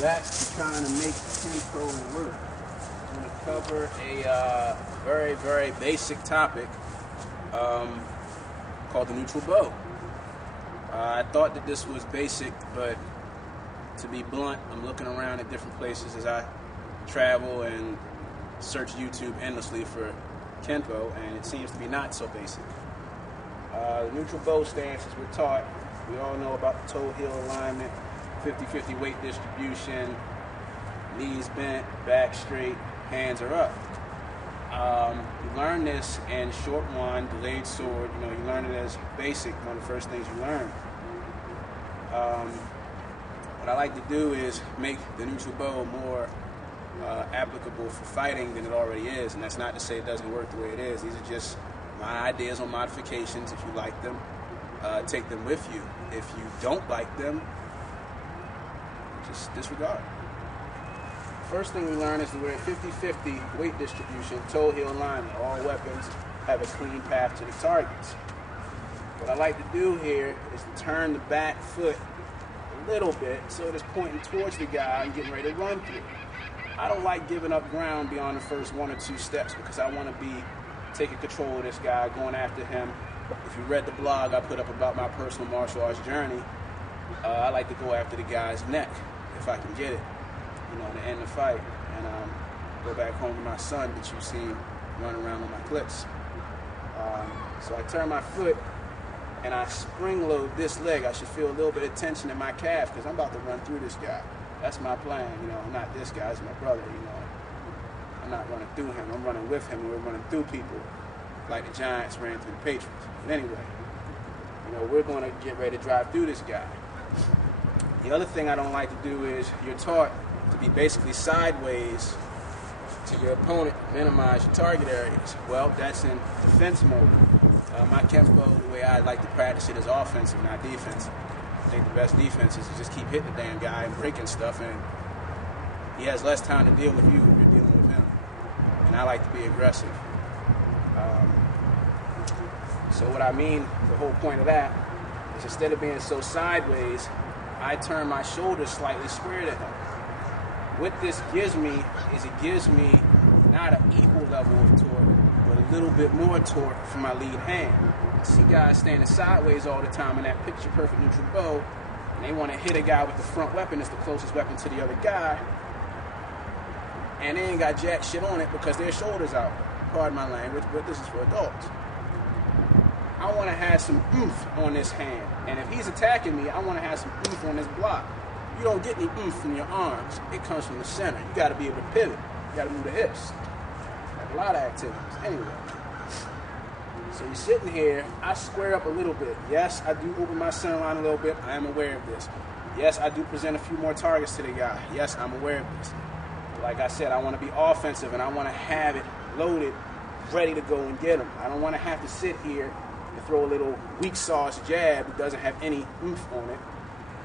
That's trying to make Kenpo work. I'm going to cover a very, very basic topic called the neutral bow. I thought that this was basic, but to be blunt, I'm looking around at different places as I travel and search YouTube endlessly for Kenpo, and it seems to be not so basic. The neutral bow stance, as we're taught, we all know about the toe-heel alignment, 50-50 weight distribution, knees bent, back straight, hands are up. You learn this in short one, delayed sword. You learn it as basic, one of the first things you learn. What I like to do is make the neutral bow more applicable for fighting than it already is, and that's not to say it doesn't work the way it is. These are just my ideas on modifications. If you like them, take them with you. If you don't like them, just disregard. First thing we learn is that we're at 50-50 weight distribution, toe-heel alignment. All weapons have a clean path to the targets. What I like to do here is to turn the back foot a little bit so it's pointing towards the guy and getting ready to run through. I don't like giving up ground beyond the first 1 or 2 steps because I want to be taking control of this guy, going after him. If you read the blog I put up about my personal martial arts journey, I like to go after the guy's neck if I can get it, to end the fight, and go back home to my son that you've seen run around with my clips. So I turn my foot and I spring load this leg. I should feel a little bit of tension in my calf because I'm about to run through this guy. That's my plan. I'm not this guy, it's my brother. I'm not running through him, I'm running with him, and we're running through people like the Giants ran through the Patriots. But anyway, we're going to get ready to drive through this guy. The other thing I don't like to do is you're taught to be basically sideways to your opponent, minimize your target areas. Well, that's in defense mode. My Kenpo, the way I like to practice it, is offensive, not defensive. I think the best defense is to just keep hitting the damn guy and breaking stuff, and he has less time to deal with you if you're dealing with him. And I like to be aggressive. So what I mean, the whole point of that, is instead of being so sideways, I turn my shoulders slightly square to him. What this gives me is it gives me not an equal level of torque, but a little bit more torque for my lead hand. I see guys standing sideways all the time in that picture-perfect neutral bow, and they want to hit a guy with the front weapon that's the closest weapon to the other guy, and they ain't got jack shit on it because their shoulders out. Pardon my language, but this is for adults. I want to have some oomph on this hand, and if he's attacking me, I want to have some oomph on this block. You don't get any oomph from your arms. It comes from the center. You got to be able to pivot. You got to move the hips. Like a lot of activities. Anyway, so you're sitting here. I square up a little bit. Yes, I do open my center line a little bit. I am aware of this. Yes, I do present a few more targets to the guy. Yes, I'm aware of this. But like I said, I want to be offensive, and I want to have it loaded, ready to go and get him. I don't want to have to sit here and throw a little weak sauce jab that doesn't have any oomph on it.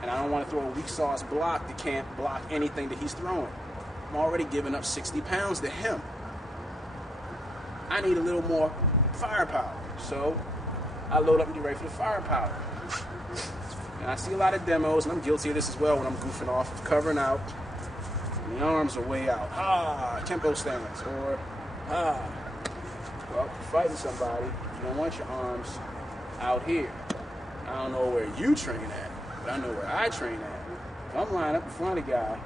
And I don't want to throw a weak sauce block that can't block anything that he's throwing. I'm already giving up 60 pounds to him. I need a little more firepower. So I load up and get ready for the firepower. And I see a lot of demos, and I'm guilty of this as well when I'm goofing off, covering out. And the arms are way out. Kenpo stance. Or, well, if you're fighting somebody, you don't want your arms out here. I don't know where you train at, but I know where I train at. If I'm lying up in front of the guy,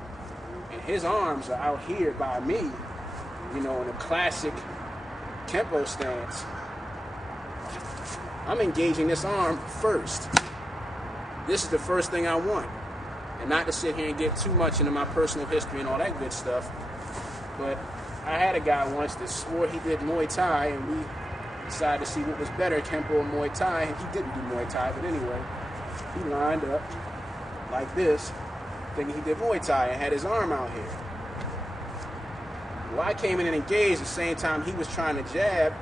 and his arms are out here by me, in a classic Kenpo stance, I'm engaging this arm first. This is the first thing I want. And not to sit here and get too much into my personal history and all that good stuff, but I had a guy once that swore he did Muay Thai, and we decided to see what was better, Kenpo or Muay Thai, and he didn't do Muay Thai, but anyway, he lined up like this, thinking he did Muay Thai and had his arm out here. Well, I came in and engaged at the same time he was trying to jab,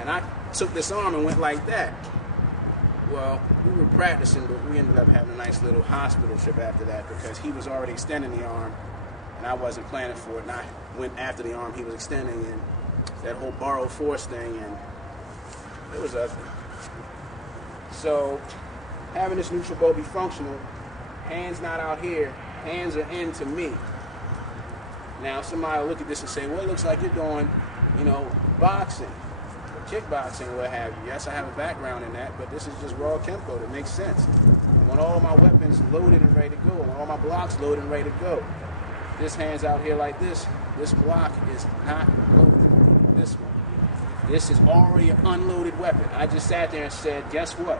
and I took this arm and went like that. Well, we were practicing, but we ended up having a nice little hospital trip after that because he was already extending the arm, and I wasn't planning for it, and I went after the arm he was extending, and that whole borrowed force thing, and it was ugly. So, having this neutral bow be functional, hands not out here, Hands are into me. Now somebody will look at this and say, well, it looks like you're doing, you know, boxing, or kickboxing, what have you. Yes, I have a background in that, but this is just raw Kenpo. That makes sense. I want all my weapons loaded and ready to go. I want all my blocks loaded and ready to go. This hand's out here like this. This block is not loaded. This one. This is already an unloaded weapon. I just sat there and said, guess what?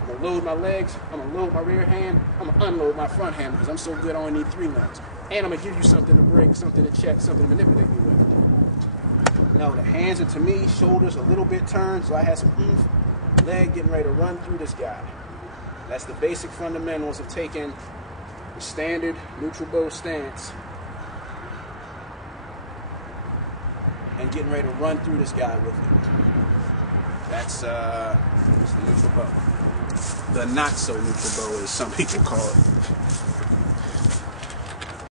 I'm going to load my legs, I'm going to load my rear hand, I'm going to unload my front hand because I'm so good I only need 3 limbs. And I'm going to give you something to break, something to check, something to manipulate me with. No, the hands are to me, shoulders a little bit turned, so I had some oomph, leg getting ready to run through this guy. That's the basic fundamentals of taking the standard neutral bow stance and getting ready to run through this guy with it. That's the neutral bow. The not so neutral bow, as some people call it.